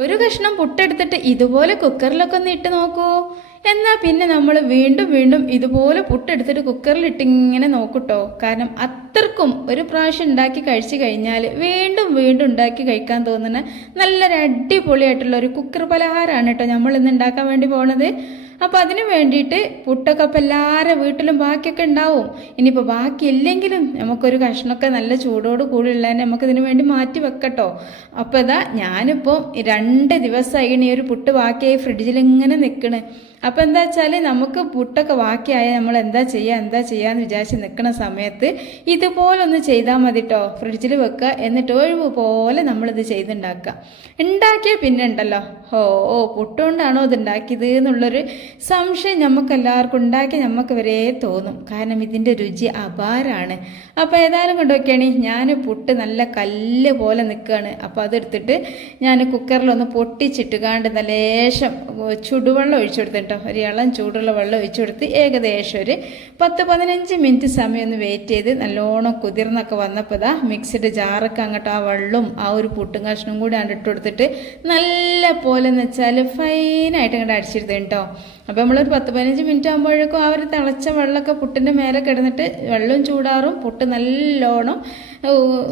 ഒരു കഷ്ണം പുട്ടെടുത്തിട്ട് ഇതുപോലെ കുക്കറിലൊക്കെ ഒന്ന് ഇട്ട് നോക്കൂ. എന്നാൽ പിന്നെ നമ്മൾ വീണ്ടും വീണ്ടും ഇതുപോലെ പുട്ടെടുത്തിട്ട് കുക്കറിലിട്ട് ഇങ്ങനെ നോക്കൂട്ടോ. കാരണം അത്രക്കും ഒരു പ്രാവശ്യം ഉണ്ടാക്കി കഴിച്ചു കഴിഞ്ഞാൽ വീണ്ടും വീണ്ടും ഉണ്ടാക്കി കഴിക്കാൻ തോന്നുന്ന നല്ലൊരു അടിപൊളിയായിട്ടുള്ള ഒരു കുക്കർ പലഹാരമാണ് കേട്ടോ നമ്മൾ ഇന്ന് ഉണ്ടാക്കാൻ വേണ്ടി പോണത്. അപ്പോൾ അതിന് വേണ്ടിയിട്ട് പുട്ടൊക്കെ അപ്പം എല്ലാവരുടെ വീട്ടിലും ബാക്കിയൊക്കെ ഉണ്ടാവും. ഇനിയിപ്പോൾ ബാക്കിയില്ലെങ്കിലും നമുക്കൊരു കഷ്ണമൊക്കെ നല്ല ചൂടോട് കൂടിയുള്ളതിനെ നമുക്കിതിന് വേണ്ടി മാറ്റി വെക്കട്ടോ. അപ്പോൾ ഇതാ ഞാനിപ്പോൾ രണ്ട് ദിവസമായി ഈ ഒരു പുട്ട് ബാക്കിയായി ഫ്രിഡ്ജിൽ ഇങ്ങനെ നിൽക്കണ് അപ്പോൾ എന്താ വെച്ചാൽ നമുക്ക് പുട്ടൊക്കെ ബാക്കിയായാൽ നമ്മൾ എന്താ ചെയ്യുക എന്താ ചെയ്യാന്ന് വിചാരിച്ച് നിൽക്കുന്ന സമയത്ത് ഇതുപോലൊന്ന് ചെയ്താൽ മതി കേട്ടോ ഫ്രിഡ്ജിൽ വെക്കുക എന്നിട്ട് ഒഴിവ് പോലെ നമ്മളിത് ചെയ്തുണ്ടാക്കുക ഉണ്ടാക്കിയ പിന്നെ ഉണ്ടല്ലോ ഓ ഓ പുട്ടുകൊണ്ടാണോ ഇത് ഉണ്ടാക്കിയത് എന്നുള്ളൊരു സംശയം നമുക്ക് എല്ലാവർക്കും ഉണ്ടാക്കി നമുക്ക് വരെ തോന്നും. കാരണം ഇതിന്റെ രുചി അപാരാണ്. അപ്പോൾ ഏതായാലും കൊണ്ടുവയ്ക്കുകയാണ് ഞാൻ പുട്ട് നല്ല കല്ല് പോലെ നിൽക്കുകയാണ് അപ്പോൾ അതെടുത്തിട്ട് ഞാൻ കുക്കറിലൊന്ന് പൊട്ടിച്ചിട്ട് കാണ്ട് നല്ല ചുടുവെള്ളം ഒഴിച്ചു കൊടുത്തിട്ടോ ഒരു ഇളം ചൂടുള്ള വെള്ളം ഒഴിച്ചു കൊടുത്ത് ഏകദേശം ഒരു പത്ത് പതിനഞ്ച് മിനിറ്റ് സമയം ഒന്ന് വെയിറ്റ് ചെയ്ത് നല്ലോണം കുതിർന്നൊക്കെ വന്നപ്പോൾ ഇതാ മിക്സിഡ് ജാറൊക്കെ അങ്ങോട്ട് ആ വെള്ളവും ആ ഒരു പുട്ടും കഷ്ണവും കൂടി അങ്ങോട്ട് ഇട്ട് കൊടുത്തിട്ട് നല്ല പോലെ എന്ന് വെച്ചാൽ ഫൈനായിട്ട് അങ്ങോട്ട് അടിച്ചെടുത്ത് കേട്ടോ. അപ്പോൾ നമ്മളൊരു പത്ത് പതിനഞ്ച് മിനിറ്റ് ആകുമ്പോഴേക്കും ആ ഒരു തിളച്ച വെള്ളമൊക്കെ പുട്ടിന്റെ മേലെ കിടന്നിട്ട് വെള്ളവും ചൂടാറും പുട്ട് നല്ലോണം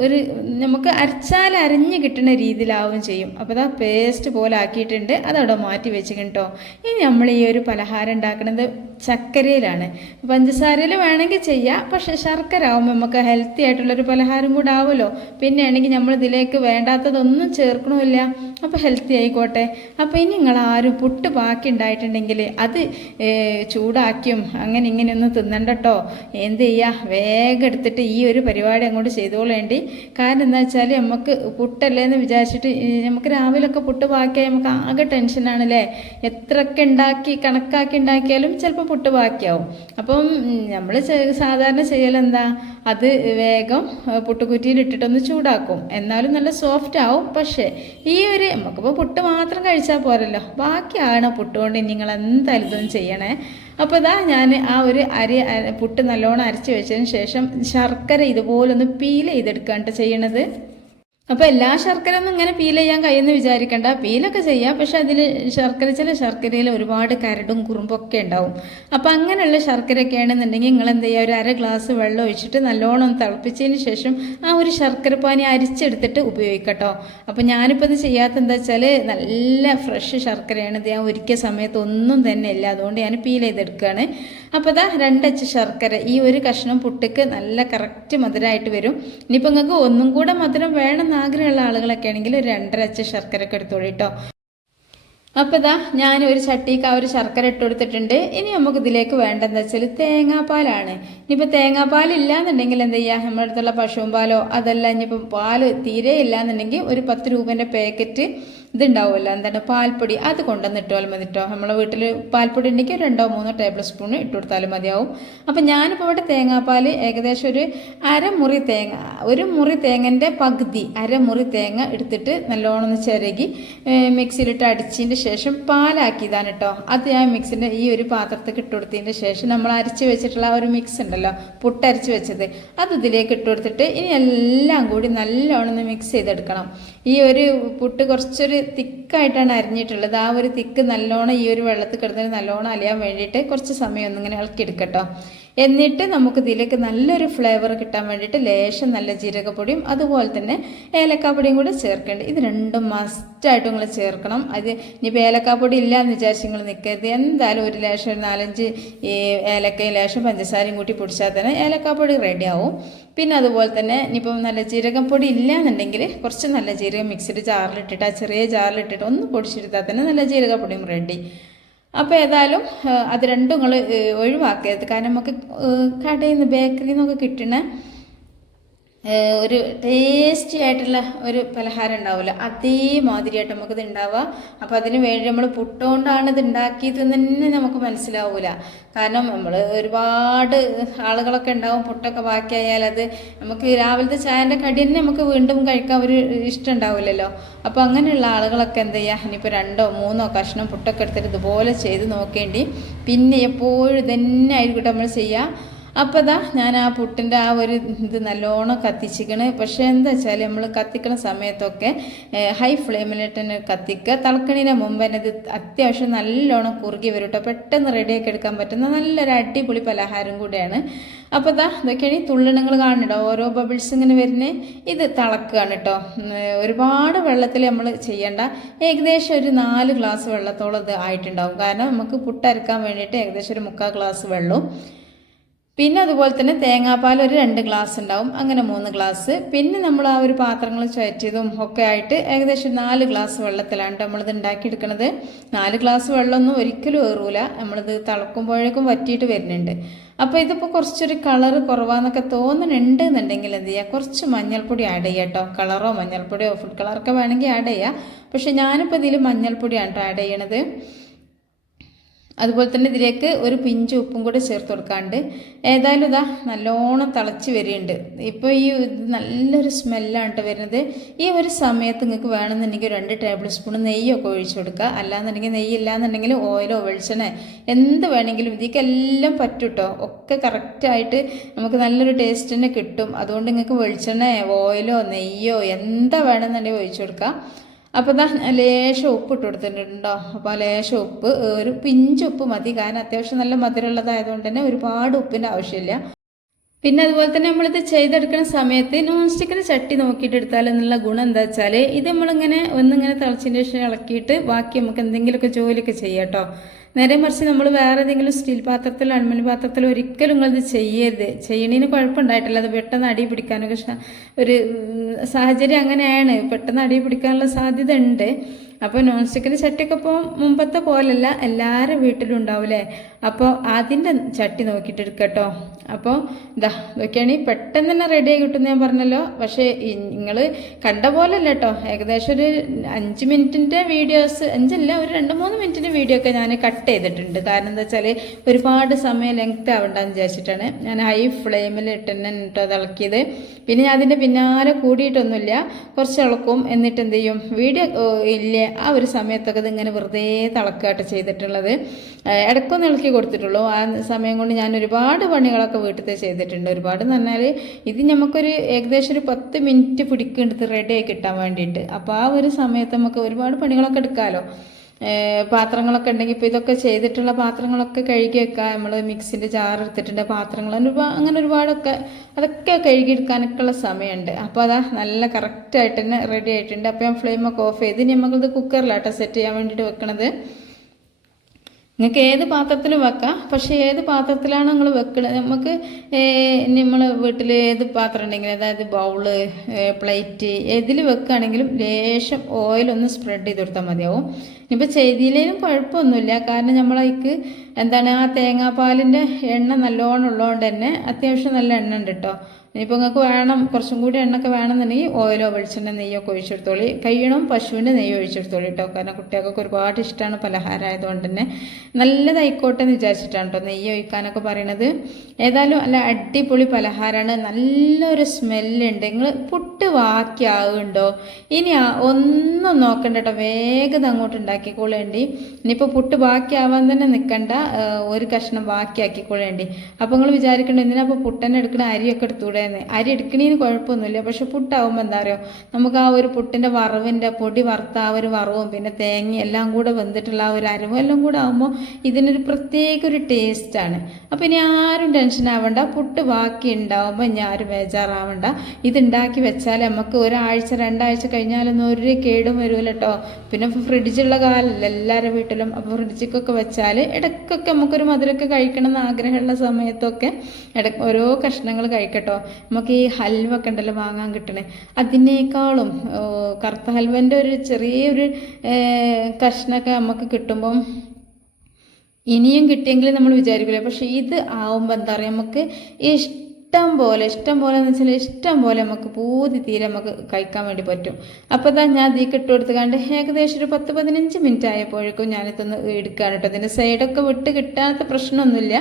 ഒരു നമുക്ക് അരച്ചാൽ അരഞ്ഞ് കിട്ടുന്ന രീതിയിലാവും ചെയ്യും. അപ്പോൾ അതാ പേസ്റ്റ് പോലെ ആക്കിയിട്ടുണ്ട്. അതവിടെ മാറ്റി വെച്ച് കേട്ടോ. ഇനി നമ്മൾ ഈ ഒരു പലഹാരം ഉണ്ടാക്കുന്നത് ചക്കരയിലാണ് പഞ്ചസാരയിൽ വേണമെങ്കിൽ ചെയ്യാം പക്ഷേ ശർക്കര ആവുമ്പോൾ നമുക്ക് ഹെൽത്തി ആയിട്ടുള്ളൊരു പലഹാരം കൂടെ ആവുമല്ലോ. പിന്നെ ആണെങ്കിൽ നമ്മൾ ഇതിലേക്ക് വേണ്ടാത്തതൊന്നും ചേർക്കണമില്ല. അപ്പോൾ ഹെൽത്തി ആയിക്കോട്ടെ. അപ്പോൾ ഇനി നിങ്ങൾ ആരും പുട്ട് ബാക്കി ഉണ്ടായിട്ടുണ്ടെങ്കിൽ അത് ചൂടാക്കിയും അങ്ങനെ ഇങ്ങനെയൊന്നും തിന്നണ്ട കേട്ടോ എന്ത് ചെയ്യുക വേഗം എടുത്തിട്ട് ഈ ഒരു പരിപാടി അങ്ങോട്ട് ചെയ്തോളേണ്ടി കാരണം എന്താ വെച്ചാൽ നമുക്ക് പുട്ടല്ലേ എന്ന് വിചാരിച്ചിട്ട് നമുക്ക് രാവിലെയൊക്കെ പുട്ട് ബാക്കിയാൽ നമുക്ക് ആകെ ടെൻഷനാണല്ലേ എത്രയൊക്കെ ഉണ്ടാക്കി കണക്കാക്കി ഉണ്ടാക്കിയാലും ചിലപ്പോൾ പുട്ട് ബാക്കിയാവും. അപ്പം നമ്മൾ സാധാരണ ചെയ്യലെന്താ? അത് വേഗം പുട്ടുകുറ്റിയിൽ ഇട്ടിട്ടൊന്ന് ചൂടാക്കും. എന്നാലും നല്ല സോഫ്റ്റ് ആവും. പക്ഷേ ഈ ഒരു നമുക്കിപ്പോൾ പുട്ട് മാത്രം കഴിച്ചാൽ പോരല്ലോ. ബാക്കിയാണ് പുട്ടുകൊണ്ട് നിങ്ങൾ നിങ്ങൾ എന്തായാലും ചെയ്യണേ. അപ്പോൾ ഇതാ ഞാൻ ആ ഒരു അരി പുട്ട് നല്ലോണം അരച്ച് വെച്ചതിന് ശേഷം ശർക്കര ഇതുപോലൊന്ന് പീൽ ചെയ്തെടുക്കാണ്ട് ചെയ്യണത്. അപ്പോൾ എല്ലാ ശർക്കര ഒന്നും ഇങ്ങനെ പീൽ ചെയ്യാൻ കഴിയുമെന്ന് വിചാരിക്കണ്ട. പീലൊക്കെ ചെയ്യാം. പക്ഷെ അതിൽ ശർക്കര ചില ശർക്കരയിൽ ഒരുപാട് കരടും കുറുമ്പൊക്കെ ഉണ്ടാവും. അപ്പോൾ അങ്ങനെയുള്ള ശർക്കരയൊക്കെ ആണെന്നുണ്ടെങ്കിൽ നിങ്ങൾ എന്ത് ചെയ്യുക? ഒരു അര ഗ്ലാസ് വെള്ളം ഒഴിച്ചിട്ട് നല്ലോണം തിളപ്പിച്ചതിന് ശേഷം ആ ഒരു ശർക്കര പാനി അരിച്ചെടുത്തിട്ട് ഉപയോഗിക്കട്ടോ. അപ്പോൾ ഞാനിപ്പോൾ ഇത് ചെയ്യാത്ത എന്താ വെച്ചാൽ നല്ല ഫ്രഷ് ശർക്കരയാണ്. ഇത് ഞാൻ ഒരിക്കൽ സമയത്ത് ഒന്നും തന്നെ ഇല്ല. അതുകൊണ്ട് ഞാൻ പീൽ ചെയ്തെടുക്കുകയാണ്. അപ്പോൾ ഇതാ രണ്ടച്ച് ശർക്കര. ഈ ഒരു കഷ്ണം പുട്ടിക്ക് നല്ല കറക്റ്റ് മധുരമായിട്ട് വരും. ഇനിയിപ്പോൾ നിങ്ങൾക്ക് ഒന്നും കൂടെ മധുരം വേണമെന്ന് ആഗ്രഹമുള്ള ആളുകളൊക്കെ ആണെങ്കിൽ ഒരു രണ്ടര അച്ച ശർക്കര ഒക്കെ എടുത്തോളൂ കേട്ടോ അപ്പോൾ ഇതാ ഞാൻ ഒരു ചട്ടിക്ക് ആ ഒരു ശർക്കര ഇട്ട് കൊടുത്തിട്ടുണ്ട്. ഇനി നമുക്ക് ഇതിലേക്ക് വേണ്ടതെന്ന് വെച്ചാൽ തേങ്ങാപ്പാലാണ്. ഇനിയിപ്പോൾ തേങ്ങാപ്പാൽ ഇല്ലാന്നുണ്ടെങ്കിൽ എന്ത് ചെയ്യുക നമ്മുടെ അടുത്തുള്ള പശുവും പാലോ അതല്ല ഇനിയിപ്പോൾ പാൽ തീരെ ഇല്ലാന്നുണ്ടെങ്കിൽ ഒരു പത്ത് രൂപേന്റെ പാക്കറ്റ് ഇതുണ്ടാവുമല്ലോ. എന്താണ്? പാൽപ്പൊടി. അത് കൊണ്ടുവന്ന് ഇട്ടാലും മതി കേട്ടോ നമ്മളെ വീട്ടിൽ പാൽപ്പൊടി ഉണ്ടെങ്കിൽ രണ്ടോ മൂന്നോ ടേബിൾ സ്പൂൺ ഇട്ട് കൊടുത്താലും മതിയാവും. അപ്പം ഞാനിപ്പോൾ ഇവിടെ തേങ്ങാപ്പാൽ ഏകദേശം ഒരു അരമുറി തേങ്ങ ഒരു മുറി തേങ്ങന്റെ പകുതി അരമുറി തേങ്ങ എടുത്തിട്ട് നല്ലോണം ഒന്ന് ചിരകി മിക്സിയിലിട്ട് അടിച്ചതിന്റെ ശേഷം പാലാക്കിയതാണ് കേട്ടോ അത് ഞാൻ മിക്സിന്റെ ഈ ഒരു പാത്രത്തിൽ ഇട്ട് കൊടുത്തതിന്റെ ശേഷം നമ്മൾ അരച്ച് വെച്ചിട്ടുള്ള ഒരു മിക്സ് ഉണ്ടല്ലോ പുട്ടരച്ച് വെച്ചത് അത് ഇതിലേക്ക് ഇട്ട് കൊടുത്തിട്ട് ഇനി എല്ലാം കൂടി നല്ലോണം ഒന്ന് മിക്സ് ചെയ്തെടുക്കണം. ഈ ഒരു പുട്ട് കുറച്ചൊരു തിക്കായിട്ടാണ് അരിഞ്ഞിട്ടുള്ളത്. ആ ഒരു തിക്ക് നല്ലോണം ഈ ഒരു വെള്ളത്തിൽ കിടന്നിട്ട് നല്ലോണം അലിയാൻ വേണ്ടിയിട്ട് കുറച്ച് സമയം ഒന്നിങ്ങനെ ഇളക്കിയെടുക്കട്ടോ എന്നിട്ട് നമുക്ക് ഇതിലേക്ക് നല്ലൊരു ഫ്ലേവർ കിട്ടാൻ വേണ്ടിയിട്ട് ലേശം നല്ല ജീരകപ്പൊടിയും അതുപോലെ തന്നെ ഏലക്കാപ്പൊടിയും കൂടെ ചേർക്കേണ്ടത് ഇത് രണ്ടും മസ്റ്റായിട്ട് നിങ്ങൾ ചേർക്കണം. അത് ഇനിയിപ്പോൾ ഏലക്കാപ്പൊടി ഇല്ല എന്ന് വിചാരിച്ച് നിങ്ങൾ നിൽക്കരുത് എന്തായാലും ഒരു ലേശം ഒരു നാലഞ്ച് ഏലക്കയും ലേശം പഞ്ചസാരയും കൂട്ടി പൊടിച്ചാൽ തന്നെ ഏലക്കാപ്പൊടി റെഡിയാവും പിന്നെ അതുപോലെ തന്നെ ഇനിയിപ്പം നല്ല ജീരകം പൊടി കുറച്ച് നല്ല ജീരകം മിക്സിയുടെ ജാറിലിട്ടിട്ട് ആ ചെറിയ ജാറിലിട്ടിട്ട് ഒന്ന് പൊടിച്ചെടുത്താൽ തന്നെ നല്ല ജീരകപ്പൊടിയും റെഡി അപ്പോൾ ഏതായാലും അത് രണ്ടും നിങ്ങൾ ഒഴിവാക്കരുത്. കാരണം നമുക്ക് കടയിൽ നിന്ന് ബേക്കറിയിൽ നിന്നൊക്കെ കിട്ടുന്ന ഒരു ടേസ്റ്റി ആയിട്ടുള്ള ഒരു പലഹാരം ഉണ്ടാവില്ല അതേമാതിരിയായിട്ട് നമുക്കിത് ഉണ്ടാവുക അപ്പോൾ അതിന് വേണ്ടി നമ്മൾ പുട്ടുകൊണ്ടാണ് ഇത് ഉണ്ടാക്കിയത് തന്നെ നമുക്ക് മനസ്സിലാവില്ല കാരണം നമ്മൾ ഒരുപാട് ആളുകളൊക്കെ ഉണ്ടാവും പുട്ടൊക്കെ ബാക്കിയായാൽ അത് നമുക്ക് രാവിലത്തെ ചായന്റെ കടി തന്നെ നമുക്ക് വീണ്ടും കഴിക്കാൻ ഒരു ഇഷ്ടം ഉണ്ടാവില്ലല്ലോ. അപ്പോൾ അങ്ങനെയുള്ള ആളുകളൊക്കെ എന്ത് ചെയ്യുക ഇനിയിപ്പോൾ രണ്ടോ മൂന്നോ കഷ്ണം പുട്ടൊക്കെ എടുത്തിട്ട് ഇതുപോലെ ചെയ്ത് നോക്കേണ്ടി പിന്നെ എപ്പോഴും ഇതന്നെ ആയിരിക്കട്ടെ നമ്മൾ ചെയ്യുക അപ്പോൾ ഇതാ ഞാൻ ആ പുട്ടിന്റെ ആ ഒരു ഇത് നല്ലോണം കത്തിച്ചിക്കണ്. പക്ഷേ എന്താ വെച്ചാൽ നമ്മൾ കത്തിക്കുന്ന സമയത്തൊക്കെ ഹൈ ഫ്ലെയിമിലിട്ട് തന്നെ കത്തിക്കുക തളക്കണീന്റെ മുമ്പ് തന്നെ ഇത് അത്യാവശ്യം നല്ലോണം കുറുകി വരും കേട്ടോ പെട്ടെന്ന് റെഡിയാക്കി എടുക്കാൻ പറ്റുന്ന നല്ലൊരു അടിപൊളി പലഹാരം കൂടിയാണ്. അപ്പോൾ ഇതാ ഇതൊക്കെയാണ് ഈ തുള്ളിണങ്ങൾ കാണുന്നുണ്ടോ? ഓരോ ബബിൾസ് ഇങ്ങനെ വരുന്നത് ഇത് തിളക്കുകയാണ് കേട്ടോ ഒരുപാട് വെള്ളത്തിൽ നമ്മൾ ചെയ്യേണ്ട. ഏകദേശം ഒരു നാല് ഗ്ലാസ് വെള്ളത്തോളം ഇത് ആയിട്ടുണ്ടാവും. കാരണം നമുക്ക് പുട്ടരക്കാൻ വേണ്ടിയിട്ട് ഏകദേശം ഒരു മുക്കാൽ ഗ്ലാസ് വെള്ളവും പിന്നെ അതുപോലെ തന്നെ തേങ്ങാപ്പാൽ ഒരു രണ്ട് ഗ്ലാസ് ഉണ്ടാവും. അങ്ങനെ മൂന്ന് ഗ്ലാസ് പിന്നെ നമ്മൾ ആ ഒരു പാത്രങ്ങൾ ചുയറ്റിയതും ഒക്കെ ആയിട്ട് ഏകദേശം നാല് ഗ്ലാസ് വെള്ളത്തിലാണ് നമ്മളിത് ഉണ്ടാക്കിയെടുക്കണത്. നാല് ഗ്ലാസ് വെള്ളമൊന്നും ഒരിക്കലും ഏറൂല. നമ്മളിത് തിളക്കുമ്പോഴേക്കും വറ്റിയിട്ട് വരുന്നുണ്ട്. അപ്പോൾ ഇതിപ്പോൾ കുറച്ചൊരു കളർ കുറവാന്നൊക്കെ തോന്നുന്നുണ്ട് എന്നുണ്ടെങ്കിൽ എന്ത് ചെയ്യുക കുറച്ച് മഞ്ഞൾപ്പൊടി ആഡ് ചെയ്യുക കേട്ടോ കളറോ മഞ്ഞൾപ്പൊടിയോ ഫുഡ് കളറൊക്കെ വേണമെങ്കിൽ ആഡ് ചെയ്യുക പക്ഷേ ഞാനിപ്പോൾ ഇതിൽ മഞ്ഞൾപ്പൊടിയാണ് കേട്ടോ ആഡ് ചെയ്യണത്. അതുപോലെ തന്നെ ഇതിലേക്ക് ഒരു പിഞ്ച് ഉപ്പും കൂടെ ചേർത്ത് കൊടുക്കാണ്ട് ഏതായാലും ഇതാ നല്ലോണം തിളച്ച് വരുന്നുണ്ട് ഇപ്പോൾ ഈ നല്ലൊരു സ്മെല്ലാണ് കേട്ടോ വരുന്നത്. ഈ ഒരു സമയത്ത് നിങ്ങൾക്ക് വേണമെന്നുണ്ടെങ്കിൽ രണ്ട് ടേബിൾ സ്പൂൺ നെയ്യൊക്കെ ഒഴിച്ചു കൊടുക്കുക. അല്ലാന്നുണ്ടെങ്കിൽ നെയ്യ് ഇല്ലാന്നുണ്ടെങ്കിൽ ഓയിലോ വെളിച്ചെണ്ണ എന്ത് വേണമെങ്കിലും ഇതിക്കെല്ലാം പറ്റും കേട്ടോ ഒക്കെ കറക്റ്റായിട്ട് നമുക്ക് നല്ലൊരു ടേസ്റ്റ് തന്നെ കിട്ടും. അതുകൊണ്ട് നിങ്ങൾക്ക് വെളിച്ചെണ്ണ ഓയിലോ നെയ്യോ എന്താ വേണമെന്നുണ്ടെങ്കിൽ ഒഴിച്ചു കൊടുക്കുക. അപ്പോൾ ഇതാ ലേശം ഉപ്പ് ഇട്ട് കൊടുത്തിട്ടുണ്ടോ അപ്പോൾ ലേശം ഉപ്പ് ഒരു പിഞ്ച് ഉപ്പ് മതി. കാരണം അത്യാവശ്യം നല്ല മധുരമുള്ളതായതുകൊണ്ട് തന്നെ ഒരുപാട് ഉപ്പിന്റെ ആവശ്യമില്ല. പിന്നെ അതുപോലെ തന്നെ നമ്മളിത് ചെയ്തെടുക്കുന്ന സമയത്ത് നോൺ സ്റ്റിക്കിന് ചട്ടി നോക്കിയിട്ട് എടുത്താൽ എന്നുള്ള ഗുണം എന്താ വെച്ചാൽ ഇത് നമ്മളിങ്ങനെ ഒന്നിങ്ങനെ തിളച്ചതിന് ശേഷം ഇളക്കിയിട്ട് ബാക്കി നമുക്ക് എന്തെങ്കിലുമൊക്കെ ജോലിയൊക്കെ ചെയ്യാം കേട്ടോ നേരെ മറിച്ച് നമ്മൾ വേറെ ഏതെങ്കിലും സ്റ്റീൽ പാത്രത്തിലോ അലുമിനിയം പാത്രത്തിലോ ഒരിക്കലും നിങ്ങളിത് ചെയ്യരുത്. ചെയ്യണതിന് കുഴപ്പമുണ്ടായിട്ടില്ല. അത് പെട്ടെന്ന് അടി പിടിക്കാനൊക്കെ ഒരു സാഹചര്യം അങ്ങനെയാണ്. പെട്ടെന്ന് അടി പിടിക്കാനുള്ള സാധ്യത ഉണ്ട് അപ്പോൾ നോൺ സ്റ്റിക്കിന്റെ ചട്ടിയൊക്കെ ഇപ്പോൾ മുമ്പത്തെ പോലല്ല. എല്ലാവരും വീട്ടിലും ഉണ്ടാവില്ലേ അപ്പോൾ അതിന്റെ ചട്ടി നോക്കിയിട്ട് എടുക്കട്ടോ അപ്പോൾ ഇതാ ഇതൊക്കെയാണ് പെട്ടെന്ന് തന്നെ റെഡി ആയി കിട്ടും ഞാൻ പറഞ്ഞല്ലോ. പക്ഷേ നിങ്ങൾ കണ്ട പോലെ അല്ല കേട്ടോ ഏകദേശം ഒരു അഞ്ച് മിനിറ്റിന്റെ വീഡിയോസ് അഞ്ചല്ല ഒരു രണ്ട് മൂന്ന് മിനിറ്റിന്റെ വീഡിയോ ഒക്കെ ഞാൻ കട്ട് ചെയ്തിട്ടുണ്ട്. കാരണം എന്താ വെച്ചാൽ ഒരുപാട് സമയം ലെങ്ത് ആവണ്ടെന്ന് വിചാരിച്ചിട്ടാണ് ഞാൻ ഹൈ ഫ്ലെയിമിൽ ഇട്ട് തന്നെ കേട്ടോ അത് ഇളക്കിയത്. പിന്നെ ഞാൻ അതിന്റെ പിന്നാലെ കൂടിയിട്ടൊന്നുമില്ല. കുറച്ച് ഇളക്കും. എന്നിട്ട് എന്ത് ചെയ്യും? വീഡിയോ ഇല്ലേ? ആ ഒരു സമയത്തൊക്കെ ഇങ്ങനെ വെറുതെ തിളക്കാട്ട് ചെയ്തിട്ടുള്ളത്. ഇടക്കൊന്നും ഇളക്കി കൊടുത്തിട്ടുള്ളൂ. ആ സമയം കൊണ്ട് ഞാൻ ഒരുപാട് പണികളൊക്കെ വീട്ടിൽ ചെയ്തിട്ടുണ്ട്. ഒരുപാട് എന്ന് പറഞ്ഞാൽ ഇത് നമുക്കൊരു ഏകദേശം ഒരു പത്ത് മിനിറ്റ് പിടിക്കേണ്ടത് റെഡി ആയി കിട്ടാൻ വേണ്ടിയിട്ട്. അപ്പോൾ ആ ഒരു സമയത്ത് നമുക്ക് ഒരുപാട് പണികളൊക്കെ എടുക്കാമല്ലോ പാത്രങ്ങളൊക്കെ ഉണ്ടെങ്കിൽ ഇപ്പോൾ ഇതൊക്കെ ചെയ്തിട്ടുള്ള പാത്രങ്ങളൊക്കെ കഴുകി വെക്കുക നമ്മൾ മിക്സിന്റെ ജാർ എടുത്തിട്ടുണ്ട്. പാത്രങ്ങൾ അങ്ങനെ ഒരുപാ- അങ്ങനെ ഒരുപാടൊക്കെ അതൊക്കെ കഴുകിയെടുക്കാനൊക്കെ ഉള്ള സമയമുണ്ട്. അപ്പോൾ അതാ നല്ല കറക്റ്റായിട്ട് തന്നെ റെഡി ആയിട്ടുണ്ട്. അപ്പോൾ ഞാൻ ഫ്ലെയിമൊക്കെ ഓഫ് ചെയ്ത് നമുക്കിത് കുക്കറിലാട്ടോ സെറ്റ് ചെയ്യാൻ വേണ്ടിയിട്ട് വെക്കണത്. നിങ്ങൾക്ക് ഏത് പാത്രത്തിൽ വെക്കാം. പക്ഷേ ഏത് പാത്രത്തിലാണ് നിങ്ങൾ വെക്കുന്നത് നമുക്ക് നമ്മൾ വീട്ടിൽ ഏത് പാത്രം ഉണ്ടെങ്കിലും അതായത് ബൗൾ പ്ലേറ്റ് ഏതിൽ വെക്കുകയാണെങ്കിലും ലേശം ഓയിലൊന്ന് സ്പ്രെഡ് ചെയ്ത് കൊടുത്താൽ മതിയാവും. ഇനിയിപ്പോൾ ചെയ്തില്ലേലും കുഴപ്പമൊന്നുമില്ല. കാരണം നമ്മളതിക്ക് എന്താണ് ആ തേങ്ങാപ്പാലിന്റെ എണ്ണ നല്ലോണം ഉള്ളതുകൊണ്ട് തന്നെ അത്യാവശ്യം നല്ല എണ്ണ ഉണ്ട് കേട്ടോ ഇനിയിപ്പോൾ നിങ്ങൾക്ക് വേണം കുറച്ചും കൂടി എണ്ണൊക്കെ വേണമെന്നുണ്ടെങ്കിൽ ഓയിലോ വെളിച്ചെണ്ണ നെയ്യൊക്കെ ഒഴിച്ചെടുത്തോളി. കഴിയണം പശുവിന്റെ നെയ്യ് ഒഴിച്ചെടുത്തോളി കേട്ടോ. കാരണം കുട്ടികൾക്കൊക്കെ ഒരുപാട് ഇഷ്ടമാണ് പലഹാരം ആയതുകൊണ്ട് തന്നെ. നല്ലതായിക്കോട്ടെ എന്ന് വിചാരിച്ചിട്ടാണ് കേട്ടോ നെയ്യ് ഒഴിക്കാനൊക്കെ പറയണത്. ഏതായാലും നല്ല അടിപൊളി പലഹാരമാണ്. നല്ലൊരു സ്മെല്ലുണ്ട്. നിങ്ങൾ പുട്ട് വാക്കിയാവുണ്ടോ? ഇനി ഒന്നും നോക്കണ്ട കേട്ടോ. വേഗം അങ്ങോട്ട് ഉണ്ടാക്കിക്കൊള്ളേണ്ടി ഇനിയിപ്പോൾ പുട്ട് ബാക്കിയാവാൻ തന്നെ നിൽക്കണ്ട ഒരു കഷ്ണം ബാക്കിയാക്കിക്കൊള്ളേണ്ടി അപ്പോൾ നിങ്ങൾ വിചാരിക്കേണ്ട എന്തിനാ അപ്പോൾ പുട്ടനെ എടുക്കണ അരിയൊക്കെ എടുത്തുകൂടെയെന്ന് അരി എടുക്കണേന് കുഴപ്പമൊന്നുമില്ല. പക്ഷെ പുട്ടാവുമ്പോൾ എന്താ പറയുക നമുക്ക് ആ ഒരു പുട്ടിന്റെ വറവിന്റെ പൊടി വറുത്ത ആ ഒരു വറവും പിന്നെ തേങ്ങ എല്ലാം കൂടെ വെന്തിട്ടുള്ള ആ ഒരു അരവും എല്ലാം കൂടെ ആകുമ്പോൾ ഇതിനൊരു പ്രത്യേക ഒരു ടേസ്റ്റാണ് അപ്പോൾ ഇനി ആരും ടെൻഷൻ ആവണ്ട. പുട്ട് ബാക്കി ഉണ്ടാവുമ്പോൾ ഇനി ആരും ബേജാറാവണ്ട. ഇത് ഉണ്ടാക്കി വെച്ചാൽ നമുക്ക് ഒരാഴ്ച രണ്ടാഴ്ച കഴിഞ്ഞാലൊന്നും ഒരു കേടും വരില്ല കേട്ടോ പിന്നെ ഫ്രിഡ്ജുള്ള കാലമല്ല എല്ലാവരുടെ വീട്ടിലും. അപ്പോൾ ഫ്രിഡ്ജിക്കൊക്കെ വെച്ചാൽ ഇടയ്ക്കൊക്കെ നമുക്കൊരു മധുരമൊക്കെ കഴിക്കണം എന്ന് ആഗ്രഹമുള്ള സമയത്തൊക്കെ ഇട ഓരോ കഷ്ണങ്ങൾ കഴിക്കട്ടോ. നമുക്ക് ഈ ഹൽവ ഒക്കെ ഉണ്ടല്ലോ വാങ്ങാൻ കിട്ടണേ. അതിനേക്കാളും കറുത്ത ഹൽവന്റെ ഒരു ചെറിയൊരു കഷ്ണമൊക്കെ നമുക്ക് കിട്ടുമ്പം ഇനിയും കിട്ടിയെങ്കിൽ നമ്മൾ വിചാരിക്കില്ല പക്ഷേ ഇത് ആവുമ്പോൾ എന്താ പറയുക നമുക്ക് ഇഷ്ടം ഇഷ്ടം പോലെ ഇഷ്ടം പോലെ എന്ന് വെച്ചാൽ ഇഷ്ടം പോലെ നമുക്ക് പൂതി തീരെ നമുക്ക് കഴിക്കാൻ വേണ്ടി പറ്റും. അപ്പോൾ തന്നെ ഞാൻ ഇതിൽ കൊടുത്ത് കൊടുത്തുകൊണ്ട് ഏകദേശം ഒരു പത്ത് പതിനഞ്ച് മിനിറ്റ് ആയപ്പോഴേക്കും ഞാനിതൊന്ന് എടുക്കുകയാണ് കേട്ടോ. ഇതിന്റെ സൈഡൊക്കെ വിട്ട് കിട്ടാത്ത പ്രശ്നമൊന്നുമില്ല.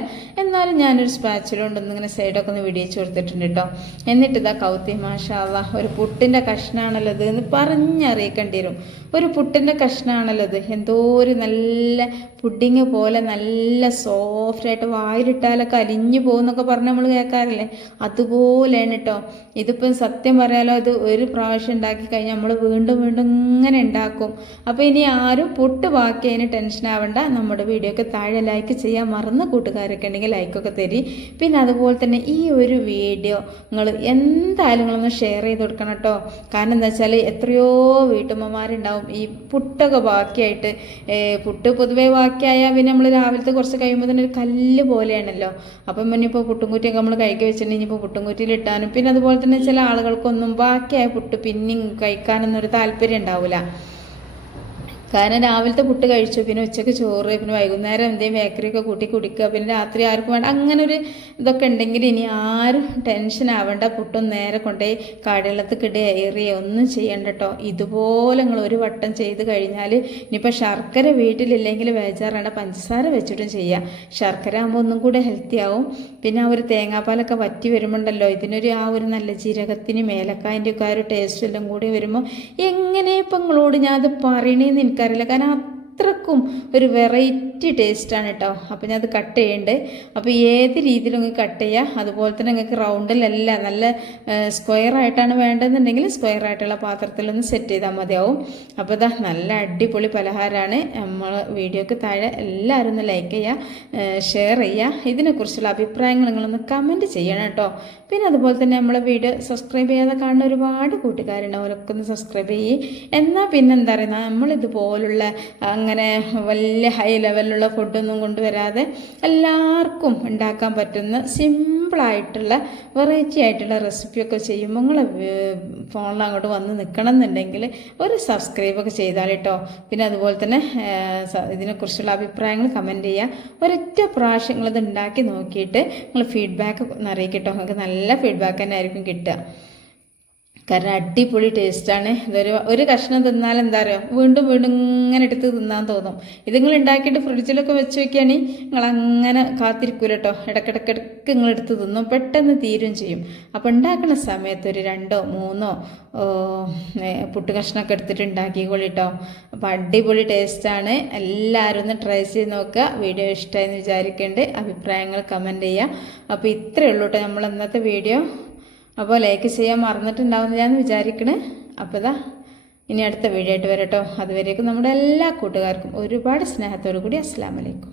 എന്നാലും ഞാനൊരു സ്പാച്ചിലുണ്ട് ഇങ്ങനെ സൈഡൊക്കെ ഒന്ന് വിടിയിച്ച് കൊടുത്തിട്ടുണ്ട് കേട്ടോ. എന്നിട്ട് ഇതാ കൗത്തി മാഷാവ ഒരു പുട്ടിന്റെ കഷ്ണമാണല്ലോ ഇത് എന്ന് പറഞ്ഞറിയിക്കേണ്ടി വരും ഒരു പുട്ടിന്റെ കഷ്ണമാണല്ലോ ഇത്. എന്തോ ഒരു നല്ല പുഡിങ് പോലെ നല്ല സോഫ്റ്റായിട്ട് വായിലിട്ടാലൊക്കെ അലിഞ്ഞു പോകുന്നൊക്കെ പറഞ്ഞ് നമ്മൾ കേൾക്കാറില്ലേ? അതുപോലെയാണ് കേട്ടോ ഇതിപ്പം സത്യം പറയാലോ ഇത് ഒരു പ്രാവശ്യം ഉണ്ടാക്കി കഴിഞ്ഞാൽ നമ്മൾ വീണ്ടും വീണ്ടും ഇങ്ങനെ ഉണ്ടാക്കും. അപ്പോൾ ഇനി ആരും പൊട്ട് ബാക്കി അതിന് ടെൻഷൻ ആവണ്ട. നമ്മുടെ വീഡിയോ ഒക്കെ താഴെ ലൈക്ക് ചെയ്യാൻ മറന്ന കൂട്ടുകാരൊക്കെ ഉണ്ടെങ്കിൽ ലൈക്കൊക്കെ തരി. പിന്നെ അതുപോലെ തന്നെ ഈ ഒരു വീഡിയോ നിങ്ങൾ എന്തായാലും നിങ്ങളൊന്ന് ഷെയർ ചെയ്ത് കൊടുക്കണം കേട്ടോ കാരണം എന്താ വെച്ചാൽ എത്രയോ വീട്ടമ്മമാരുണ്ടാവും ഈ പുട്ടൊക്കെ ബാക്കിയായിട്ട്. പുട്ട് പൊതുവേ ബാക്കിയായാൽ പിന്നെ നമ്മൾ രാവിലത്തെ കുറച്ച് കഴിയുമ്പോൾ തന്നെ ഒരു കല്ല് പോലെയാണല്ലോ. അപ്പം പിന്നെ ഇപ്പോൾ പുട്ടും കുറ്റിയൊക്കെ നമ്മൾ കഴിക്കി വെച്ചിട്ടുണ്ടെങ്കിൽ ഇപ്പോൾ പുട്ടുംകുറ്റിയിൽ ഇട്ടാനും. പിന്നെ അതുപോലെ തന്നെ ചില ആളുകൾക്കൊന്നും ബാക്കിയായ പുട്ട് പിന്നെയും കഴിക്കാനൊന്നും ഒരു താല്പര്യം ഉണ്ടാവില്ല കാരണം രാവിലത്തെ പുട്ട് കഴിച്ചു പിന്നെ ഉച്ചയ്ക്ക് ചോറ് പിന്നെ വൈകുന്നേരം എന്തെങ്കിലും ബേക്കറിയൊക്കെ കൂട്ടി കുടിക്കുക പിന്നെ രാത്രി ആർക്കും വേണ്ട. അങ്ങനെ ഒരു ഇതൊക്കെ ഉണ്ടെങ്കിൽ ഇനി ആരും ടെൻഷൻ ആവേണ്ട. പുട്ടും നേരെ കൊണ്ടുപോയി കാടുവെള്ളത്തിക്കിടെ ഏറിയ ഒന്നും ചെയ്യണ്ട കേട്ടോ. ഇതുപോലെ നിങ്ങൾ ഒരു വട്ടം ചെയ്ത് കഴിഞ്ഞാൽ ഇനിയിപ്പോൾ ശർക്കര വീട്ടിലില്ലെങ്കിൽ ബേജാറാണ്. പഞ്ചസാര വെച്ചിട്ടും ചെയ്യാം. ശർക്കര ആകുമ്പോൾ ഒന്നും കൂടെ ഹെൽത്തി ആവും. പിന്നെ ആ ഒരു തേങ്ങാപ്പാലൊക്കെ വറ്റി വരുമ്പോണ്ടല്ലോ ഇതിനൊരു ആ ഒരു നല്ല ജീരകത്തിന് മേലക്കായന്റെ ഒക്കെ ആ ഒരു ടേസ്റ്റ് എല്ലാം കൂടി വരുമ്പോൾ എങ്ങനെ ഇപ്പം നിങ്ങളോട് അത് പറയണേന്ന് എനിക്കറിയില്ല കാരണം അത്രക്കും ഒരു വെറൈറ്റി ടേസ്റ്റാണ് കേട്ടോ അപ്പോൾ ഞാൻ അത് കട്ട് ചെയ്യണ്ട്. അപ്പോൾ ഏത് രീതിയിലും നിങ്ങൾക്ക് കട്ട് ചെയ്യാം. അതുപോലെ തന്നെ നിങ്ങൾക്ക് റൗണ്ടിലല്ല നല്ല സ്ക്വയർ ആയിട്ടാണ് വേണ്ടതെന്നുണ്ടെങ്കിൽ സ്ക്വയർ ആയിട്ടുള്ള പാത്രത്തിലൊന്ന് സെറ്റ് ചെയ്താൽ മതിയാവും. അപ്പോൾ ഇതാ നല്ല അടിപൊളി പലഹാരമാണ് നമ്മൾ വീഡിയോക്ക് താഴെ എല്ലാവരും ഒന്ന് ലൈക്ക് ചെയ്യുക ഷെയർ ചെയ്യുക ഇതിനെക്കുറിച്ചുള്ള അഭിപ്രായങ്ങൾ നിങ്ങളൊന്ന് കമന്റ് ചെയ്യണം കേട്ടോ പിന്നെ അതുപോലെ തന്നെ നമ്മളെ വീഡിയോ സബ്സ്ക്രൈബ് ചെയ്യാതെ കാണുന്ന ഒരുപാട് കൂട്ടുകാരുണ്ട് അവരൊക്കെ ഒന്ന് സബ്സ്ക്രൈബ് ചെയ്യേ. എന്നാൽ പിന്നെ എന്താ പറയുക നമ്മളിതുപോലുള്ള അങ്ങനെ വലിയ ഹൈ ലെവലിലുള്ള ഫുഡൊന്നും കൊണ്ടുവരാതെ എല്ലാവർക്കും ഉണ്ടാക്കാൻ പറ്റുന്ന സിമ്പിളായിട്ടുള്ള വെറൈറ്റി ആയിട്ടുള്ള റെസിപ്പിയൊക്കെ ചെയ്യുമ്പോൾ നിങ്ങൾ ഫോണിൽ അങ്ങോട്ട് വന്ന് നിൽക്കണം എന്നുണ്ടെങ്കിൽ ഒരു സബ്സ്ക്രൈബൊക്കെ ചെയ്താൽ കേട്ടോ പിന്നെ അതുപോലെ തന്നെ ഇതിനെക്കുറിച്ചുള്ള അഭിപ്രായങ്ങൾ കമന്റ് ചെയ്യുക ഒരൊറ്റ പ്രാവശ്യം നിങ്ങളിത് ഉണ്ടാക്കി നോക്കിയിട്ട് നിങ്ങൾ ഫീഡ്ബാക്ക് അറിയിക്കട്ടോ നിങ്ങൾക്ക് നല്ല ഫീഡ്ബാക്ക് തന്നെ ആയിരിക്കും കിട്ടുക. കാരണം അടിപൊളി ടേസ്റ്റാണ് ഇതൊരു ഒരു കഷ്ണം തിന്നാൽ എന്താ പറയുക വീണ്ടും വീണ്ടും ഇങ്ങനെ എടുത്ത് തിന്നാൻ തോന്നും. ഇത് നിങ്ങൾ ഉണ്ടാക്കിയിട്ട് ഫ്രിഡ്ജിലൊക്കെ വെച്ച് വെക്കുകയാണെങ്കിൽ നിങ്ങൾ അങ്ങനെ കാത്തിരിക്കൂല കേട്ടോ ഇടക്കിടക്കിടക്ക് നിങ്ങൾ എടുത്ത് തിന്നും. പെട്ടെന്ന് തീരും ചെയ്യും. അപ്പോൾ ഉണ്ടാക്കുന്ന സമയത്ത് ഒരു രണ്ടോ മൂന്നോ പുട്ട് കഷ്ണമൊക്കെ എടുത്തിട്ട് ഉണ്ടാക്കിക്കോളി അപ്പോൾ അടിപൊളി ടേസ്റ്റാണ് എല്ലാവരും ഒന്ന് ട്രൈ ചെയ്ത് നോക്കുക വീഡിയോ ഇഷ്ടമായെന്ന് വിചാരിക്കേണ്ട. അഭിപ്രായങ്ങൾ കമന്റ് ചെയ്യുക അപ്പോൾ ഇത്രയേ ഉള്ളൂ കേട്ടോ നമ്മൾ ഇന്നത്തെ വീഡിയോ. അപ്പോൾ ലൈക്ക് ചെയ്യാൻ മറന്നിട്ടുണ്ടാവുന്ന ഞാൻ വിചാരിക്കണേ. അപ്പോൾ ഇതാ ഇനി അടുത്ത വീഡിയോ ആയിട്ട് വരട്ടോ. അതുവരേക്കും നമ്മുടെ എല്ലാ കൂട്ടുകാർക്കും ഒരുപാട് സ്നേഹത്തോടു കൂടി അസ്സാം വലൈക്കും